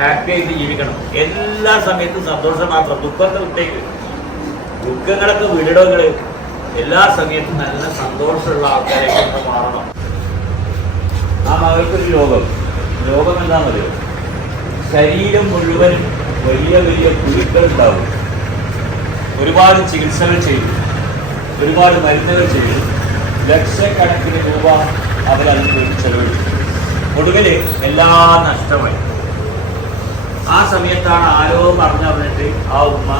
Happy ആയിട്ട് ജീവിക്കണം. എല്ലാ സമയത്തും സന്തോഷം മാത്രം. ദുഃഖത്തെ വിട്ടേക്ക് ദുഃഖങ്ങളൊക്കെ വിടടങ്ങൾ എല്ലാ സമയത്തും നല്ല സന്തോഷമുള്ള ആൾക്കാരെയൊക്കെ മാറണം. ആ മകൾക്കൊരു രോഗം. രോഗം എന്താണെന്നറിയോ? ശരീരം മുഴുവൻ വലിയ വലിയ കുരുക്കൾ ഉണ്ടാവും. ഒരുപാട് ചികിത്സകൾ ചെയ്തു ഒരുപാട് മരുന്നുകൾ ചെയ്തു ലക്ഷക്കണക്കിന് രൂപ അവരതിന് ചെലവഴിച്ചു ഒടുവിൽ എല്ലാം നഷ്ടമായി ആ സമയത്താണ് ആരോ പറഞ്ഞു പറഞ്ഞിട്ട് ആ ഉമ്മ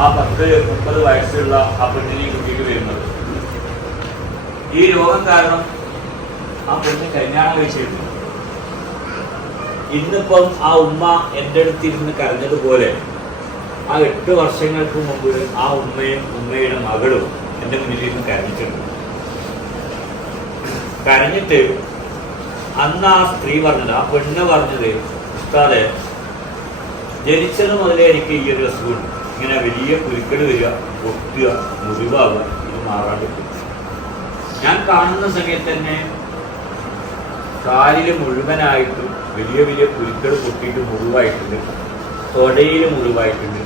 ആ പത്ത് മുപ്പത് വയസ്സുള്ള ആ പെണ്ണിനെ കുട്ടിക്ക് വരുന്നത്. ഈ രോഗം കാരണം ആ പെണ്ണ് കല്യാണം കഴിച്ചിരുന്നു. ഇന്നിപ്പം ആ ഉമ്മ എന്റെ അടുത്തിരുന്ന് കരഞ്ഞതുപോലെ ആ എട്ട് വർഷങ്ങൾക്ക് മുമ്പ് ആ ഉമ്മയും ഉമ്മയുടെ മകളും എന്റെ മുന്നിലിരുന്ന് കരഞ്ഞിട്ടുണ്ട്. കരഞ്ഞിട്ട് അന്ന് ആ സ്ത്രീ പറഞ്ഞത് ആ പെണ്ണ് പറഞ്ഞത് ജനിച്ചത് മുതലേ ഈ ഒരു അസുഖമുണ്ട്. ഇങ്ങനെ വലിയ കുരുക്കൾ വരിക പൊട്ടുക മുറിവാകുക ഇത് മാറാണ്ടിരിക്കും ഞാൻ കാണുന്ന സമയത്ത് തന്നെ കാലിൽ മുഴുവനായിട്ടും വലിയ വലിയ കുരുക്കൾ പൊട്ടിയിട്ട് മുറിവായിട്ടുണ്ട്. തൊടയിൽ മുറിവായിട്ടുണ്ട്.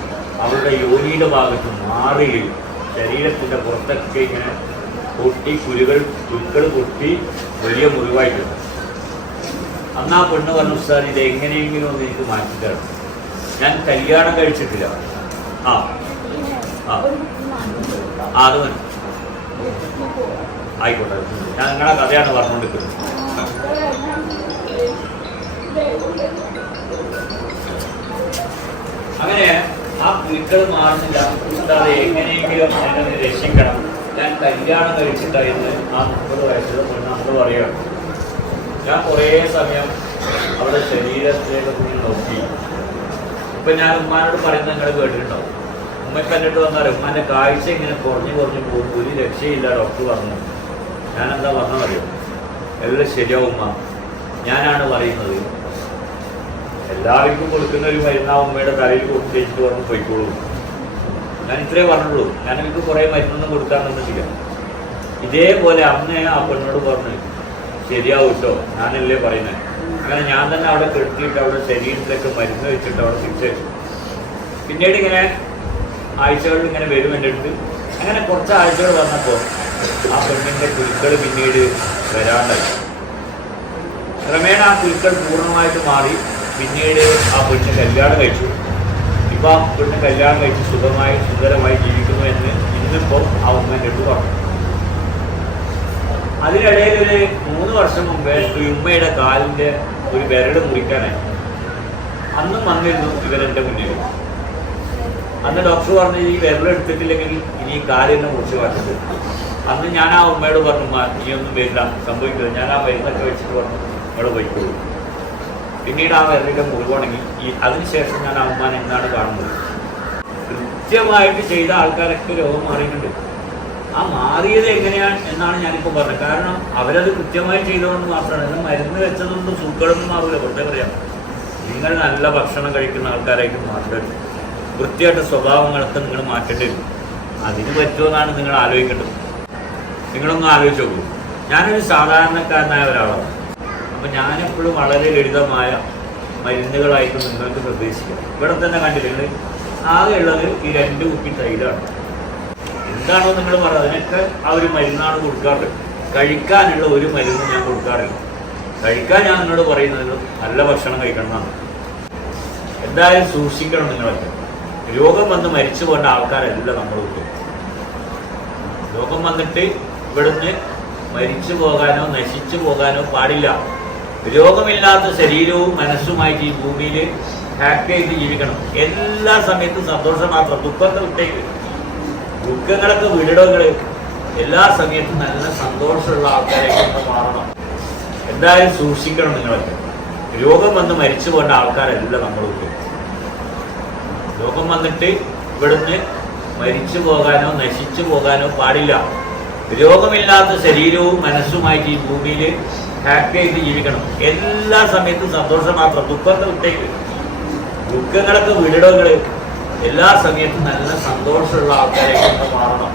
അവരുടെ യോനിയുടെ ഭാഗത്ത് മാറിയിൽ ശരീരത്തിന്റെ പുറത്തൊക്കെ ഇങ്ങനെ പൊട്ടി കുരുകൾ കുരുക്കൾ പൊട്ടി വലിയ മുറിവായിട്ടുണ്ട്. അന്നാ പെണ്ണ് പറഞ്ഞു സാർ ഇത് എങ്ങനെയെങ്കിലും ഒന്ന് എനിക്ക് മാറ്റി ഞാൻ കല്യാണം കഴിച്ചിട്ടില്ല. ആ. ആ. അത് മതി. ആയിക്കോട്ടെ. ഞാൻ നിങ്ങളുടെ കഥയാണ് പറഞ്ഞുകൊണ്ടിരിക്കുന്നത്. അങ്ങനെ ആ പുലിക്കൾ മാറുന്നില്ല കൂടാതെ എങ്ങനെയെങ്കിലും അതിനെ രക്ഷിക്കണം. ഞാൻ കല്യാണം കഴിച്ചിട്ടായിരുന്നു ആ മുപ്പത് വയസ്സിൽ പെണ്ണാന്ന് പറയുകയാണ് ഞാൻ കുറേ സമയം അവളുടെ ശരീരത്തിലേക്ക് നോക്കി. ഇപ്പൊ ഞാൻ ഉമ്മാനോട് പറയുന്നത് നിങ്ങൾ കേട്ടിട്ടുണ്ടാവും. ഉമ്മ കണ്ടിട്ട് വന്നാൽ ഉമ്മാന്റെ കാഴ്ച ഇങ്ങനെ കുറഞ്ഞു കുറഞ്ഞു പോകും ഒരു രക്ഷയില്ല ഡോക്ടർ പറഞ്ഞു. ഞാൻ എന്താ പറഞ്ഞറിയോ എല്ലാം ശരിയാവും ഉമ്മ. ഞാനാണ് പറയുന്നത്. എല്ലാവർക്കും കൊടുക്കുന്ന ഒരു മരുന്ന് ഉമ്മയുടെ തലയിൽ കൊടുത്തേച്ചിട്ട് പറഞ്ഞു പോയിക്കോളൂ. ഞാൻ ഇത്രേ പറഞ്ഞുള്ളൂ. ഞാൻ എനിക്ക് കുറേ മരുന്നൊന്നും കൊടുക്കാൻ തന്നിട്ടില്ല ഇതേപോലെ അന്ന് ആ പെണ്ണോട് പറഞ്ഞു ശരിയാവും കേട്ടോ ഞാനല്ലേ പറയുന്നത് അങ്ങനെ ഞാൻ തന്നെ അവിടെ കെട്ടിയിട്ട് അവിടെ ശരീരത്തിലൊക്കെ മരുന്ന് വെച്ചിട്ട് അവിടെ തിരിച്ച് പിന്നീട് ഇങ്ങനെ ആഴ്ചകളിൽ ഇങ്ങനെ വരും എന്റെ അടുത്ത്. അങ്ങനെ കുറച്ച് ആഴ്ചകൾ വന്നപ്പോൾ ആ പെണ്ണിന്റെ കുരുക്കൾ പിന്നീട് വരാണ്ടായി. ക്രമേണ ആ കുരുക്കൾ പൂർണമായിട്ട് മാറി. പിന്നീട് ആ പെണ്ണ് കല്യാണം കഴിച്ചു. ഇപ്പം ആ പെണ്ണ് കല്യാണം കഴിച്ച് സുഖമായി സുന്ദരമായി ജീവിക്കുന്നു എന്ന് ഇന്നിപ്പോൾ ആ ഉമ്മന്റെ അടുത്ത് പറഞ്ഞു. അതിനിടയിൽ ഒരു മൂന്ന് വർഷം മുമ്പേ ഉമ്മയുടെ കാലിന്റെ ഒരു വിരട് മുറിക്കാനായി. അന്നും വന്നിരുന്നു ഇവരെന്റെ മുന്നിൽ. അന്ന് ഡോക്ടർ പറഞ്ഞു ഈ വിരൽ എടുത്തിട്ടില്ലെങ്കിൽ ഇനി ഈ കാലിനെ മുറിച്ച് പറഞ്ഞത് അന്ന് ഞാൻ ആ ഉമ്മയോട് പറഞ്ഞു "ഉമ്മ, നീ ഒന്നും വരില്ല സംഭവിക്കില്ല. ഞാൻ ആ മരുന്നൊക്കെ വെച്ചിട്ട് പറഞ്ഞു ഇവിടെ പോയിക്കോളൂ. പിന്നീട് ആ വിരലിന്റെ മുറിവുണങ്ങി ഈ അതിനുശേഷം ഞാൻ ആ ഉമ്മാനെ എന്നാണ് കാണുന്നത്. കൃത്യമായിട്ട് ചെയ്ത ആൾക്കാരൊക്കെ രോഗം മാറിയിട്ടുണ്ട്. ആ മാറിയത് എങ്ങനെയാണ് എന്നാണ് ഞാനിപ്പോൾ പറഞ്ഞത്. കാരണം അവരത് കൃത്യമായി ചെയ്തുകൊണ്ട് മാത്രമാണ്. ഇത് മരുന്ന് വെച്ചതുകൊണ്ട് സൂക്കടൊന്നും മാറില്ല വെറുതെ പറയാം. നിങ്ങൾ നല്ല ഭക്ഷണം കഴിക്കുന്ന ആൾക്കാരായിട്ട് മാറേണ്ടത് വൃത്തിയായിട്ട് സ്വഭാവങ്ങളൊക്കെ നിങ്ങൾ മാറ്റേണ്ടി വരും. അതിന് പറ്റുമെന്നാണ് നിങ്ങൾ ആലോചിക്കേണ്ടത്. നിങ്ങളൊന്ന് ആലോചിച്ച് നോക്കൂ. ഞാനൊരു സാധാരണക്കാരനായ ഒരാളാണ്. അപ്പം ഞാനെപ്പോഴും വളരെ ലളിതമായ മരുന്നുകളായിട്ട് നിങ്ങൾക്ക് നിർദ്ദേശിക്കാം. ഇവിടെ തന്നെ കണ്ടില്ല ആകെയുള്ളത് ഈ രണ്ട് കുപ്പി തൈലാണ് എന്താണോ നിങ്ങൾ പറയുന്നത് അതിനൊക്കെ ആ ഒരു മരുന്നാണ് കൊടുക്കാറ്. കഴിക്കാനുള്ള ഒരു മരുന്ന് ഞാൻ കൊടുക്കാറില്ല. കഴിക്കാൻ ഞാൻ നിങ്ങളോട് പറയുന്നത് നല്ല ഭക്ഷണം കഴിക്കണം എന്നാണ് എന്തായാലും സൂക്ഷിക്കണം നിങ്ങളൊക്കെ. രോഗം വന്ന് മരിച്ചു പോകേണ്ട ആൾക്കാരല്ല നമ്മളൊക്കെ രോഗം വന്നിട്ട് ഇവിടുന്ന് മരിച്ചു പോകാനോ നശിച്ചു പോകാനോ പാടില്ല. രോഗമില്ലാത്ത ശരീരവും മനസ്സുമായിട്ട് ഈ ഭൂമിയിൽ ഹാപ്പി ആയിട്ട് ജീവിക്കണം. എല്ലാ സമയത്തും സന്തോഷം മാത്രം. ദുഃഖത്തെ വിട്ടേക്ക് ദുഃഖങ്ങളൊക്കെ വിടടങ്ങൾ എല്ലാ സമയത്തും നല്ല സന്തോഷമുള്ള ആൾക്കാരായിട്ട് മാറണം. എന്തായാലും സൂക്ഷിക്കണം നിങ്ങളൊക്കെ. രോഗം വന്ന് മരിച്ചു പോകേണ്ട ആൾക്കാരല്ല നമ്മൾ രോഗം വന്നിട്ട് ഇവിടുന്ന് മരിച്ചു പോകാനോ നശിച്ചു പോകാനോ പാടില്ല. രോഗമില്ലാത്ത ശരീരവും മനസ്സുമായിട്ട് ഈ ഭൂമിയിൽ ഹാപ്പി ആയിട്ട് ജീവിക്കണം. എല്ലാ സമയത്തും സന്തോഷം മാത്രം. ദുഃഖത്തെ വിട്ടേക്ക്. ദുഃഖങ്ങളൊക്കെ വിടടങ്ങൾ എല്ലാ സമയത്തും നല്ല സന്തോഷമുള്ള ആൾക്കാരെ കൊണ്ട് മാറണം.